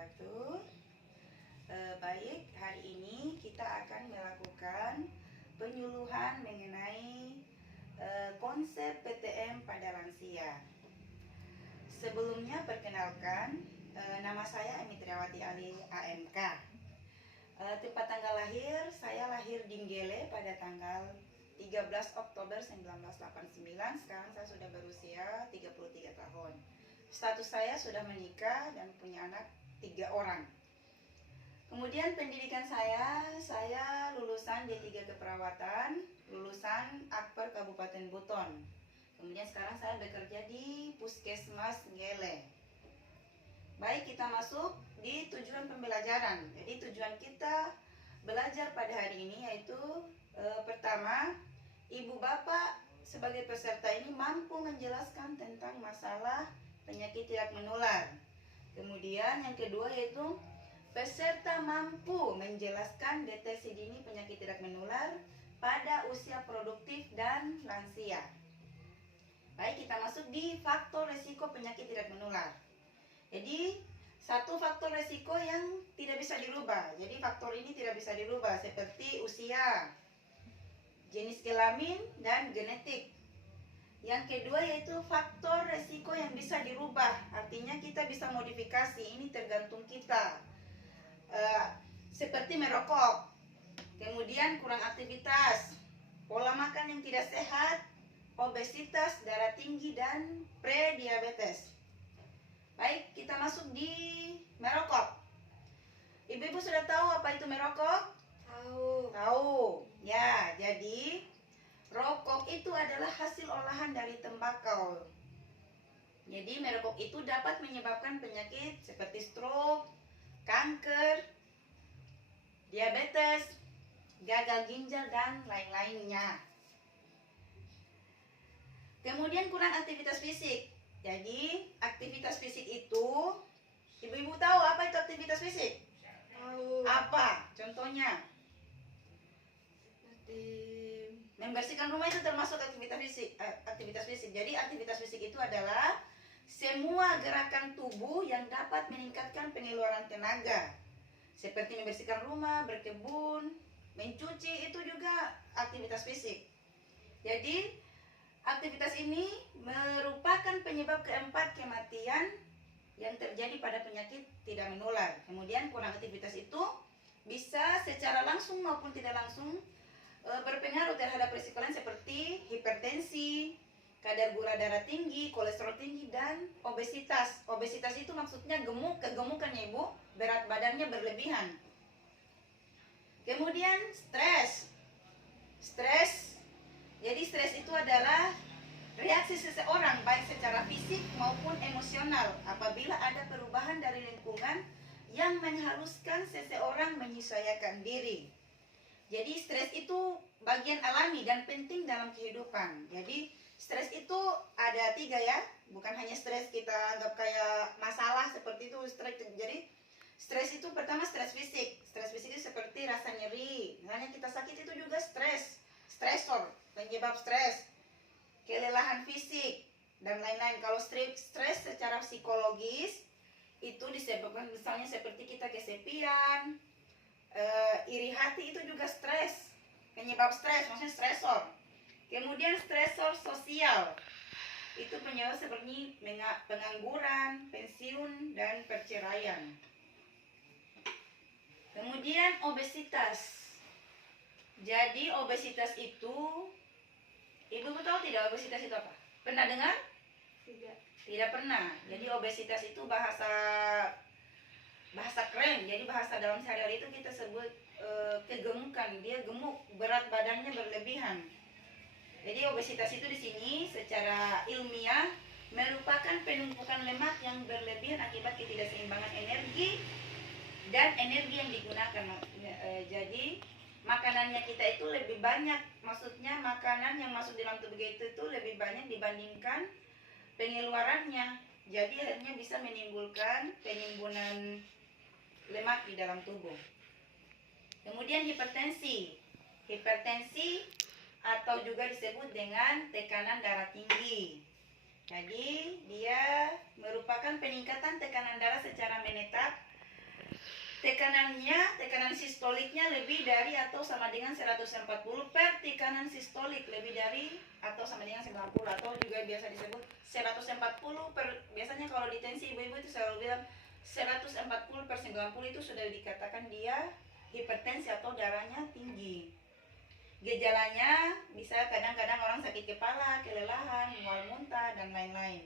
wabarakatuh. Baik, hari ini kita akan melakukan penyuluhan mengenai konsep PTM pada lansia. Sebelumnya perkenalkan, nama saya Emi Triawati Ali AMK. Tempat tanggal lahir, saya lahir di Nggele pada tanggal 13 Oktober 1989. Sekarang saya sudah berusia 33 tahun. Status saya sudah menikah dan punya anak 3 orang. Kemudian pendidikan saya lulusan D3 Keperawatan, lulusan Akper Kabupaten Buton. Kemudian sekarang saya bekerja di Puskesmas Nggele. Baik, kita masuk di tujuan pembelajaran. Jadi tujuan kita belajar pada hari ini yaitu pertama, ibu bapak sebagai peserta ini mampu menjelaskan tentang masalah penyakit tidak menular. Kemudian yang kedua yaitu peserta mampu menjelaskan deteksi dini penyakit tidak menular pada usia produktif dan lansia. Baik, kita masuk di faktor resiko penyakit tidak menular. Jadi satu faktor resiko yang tidak bisa dirubah. Jadi faktor ini tidak bisa dirubah seperti usia, jenis kelamin, dan genetik. Yang kedua yaitu faktor resiko yang bisa dirubah. Artinya kita bisa modifikasi, ini tergantung kita. Seperti merokok, kemudian kurang aktivitas, pola makan yang tidak sehat, obesitas, darah tinggi, dan prediabetes. Baik, kita masuk di merokok. Ibu-ibu sudah tahu apa itu merokok? Tahu. Ya, jadi rokok itu adalah hasil olahan dari tembakau. Jadi merokok itu dapat menyebabkan penyakit seperti stroke, kanker, diabetes, gagal ginjal, dan lain-lainnya. Kemudian kurang aktivitas fisik. Jadi aktivitas fisik itu, ibu-ibu tahu apa itu aktivitas fisik? Tahu. Apa? Contohnya? Membersihkan rumah itu termasuk aktivitas fisik. Jadi aktivitas fisik itu adalah semua gerakan tubuh yang dapat meningkatkan pengeluaran tenaga. Seperti membersihkan rumah, berkebun, mencuci, itu juga aktivitas fisik. Jadi aktivitas ini merupakan penyebab keempat kematian yang terjadi pada penyakit tidak menular. Kemudian kurang aktivitas itu bisa secara langsung maupun tidak langsung berpengaruh terhadap risiko lain seperti hipertensi, kadar gula darah tinggi, kolesterol tinggi, dan obesitas. Obesitas itu maksudnya kegemukannya ibu, berat badannya berlebihan. Kemudian stres. Jadi stres itu adalah reaksi seseorang baik secara fisik maupun emosional apabila ada perubahan dari lingkungan yang mengharuskan seseorang menyesuaikan diri. Jadi stres itu bagian alami dan penting dalam kehidupan. Jadi stres itu ada 3 ya, bukan hanya stres kita anggap kayak masalah seperti itu stres. Jadi stres itu pertama stres fisik. Stres fisik itu seperti rasa nyeri. Misalnya kita sakit itu juga stresor, penyebab stres, kelelahan fisik, dan lain-lain. Kalau stres secara psikologis itu disebabkan misalnya seperti kita kesepian, iri hati, itu juga stres, penyebab stres, maksudnya stresor. Kemudian stresor sosial itu penyebab seperti pengangguran, pensiun, dan perceraian. Kemudian obesitas. Jadi obesitas itu, ibu tahu tidak obesitas itu apa? Pernah dengar? Tidak pernah. Jadi obesitas itu bahasa keren. Jadi bahasa dalam sehari-hari itu kita sebut kegemukan. Dia gemuk, berat badannya berlebihan. Jadi obesitas itu di sini secara ilmiah merupakan penumpukan lemak yang berlebihan akibat ketidakseimbangan energi dan energi yang digunakan. Jadi makanannya kita itu lebih banyak, maksudnya makanan yang masuk dalam tubuh kita itu lebih banyak dibandingkan pengeluarannya. Jadi akhirnya bisa menimbulkan penimbunan lemak di dalam tubuh. Kemudian hipertensi atau juga disebut dengan tekanan darah tinggi. Jadi dia merupakan peningkatan tekanan darah secara menetap tekanan sistoliknya lebih dari atau sama dengan 140 per tekanan sistolik lebih dari atau sama dengan 90, atau juga biasa disebut 140 per, biasanya kalau di tensi ibu-ibu itu selalu bilang 140 per 90 itu sudah dikatakan dia hipertensi atau darahnya tinggi. Gejalanya bisa kadang-kadang orang sakit kepala, kelelahan, mual muntah, dan lain-lain.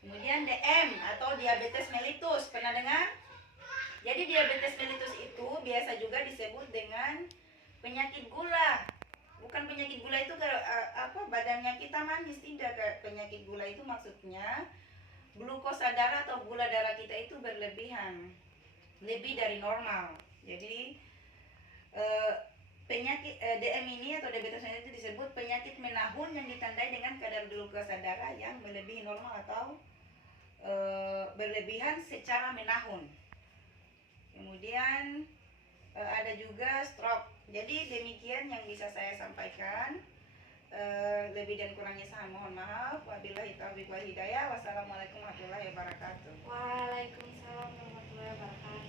Kemudian DM atau diabetes mellitus, pernah dengar? Jadi diabetes mellitus itu biasa juga disebut dengan penyakit gula. Bukan penyakit gula itu badannya kita manis, tidak. Penyakit gula itu maksudnya glukosa darah atau gula darah kita itu berlebihan, lebih dari normal. Jadi penyakit DM ini atau diabetes mellitus itu disebut penyakit menahun yang ditandai dengan kadar glukosa darah yang melebihi normal atau berlebihan secara menahun. Kemudian ada juga stroke. Jadi demikian yang bisa saya sampaikan. Lebih dan kurangnya saya mohon maaf. Wabillahi taufiq wal hidayah. Wassalamualaikum warahmatullahi wabarakatuh. Waalaikumsalam warahmatullahi wabarakatuh.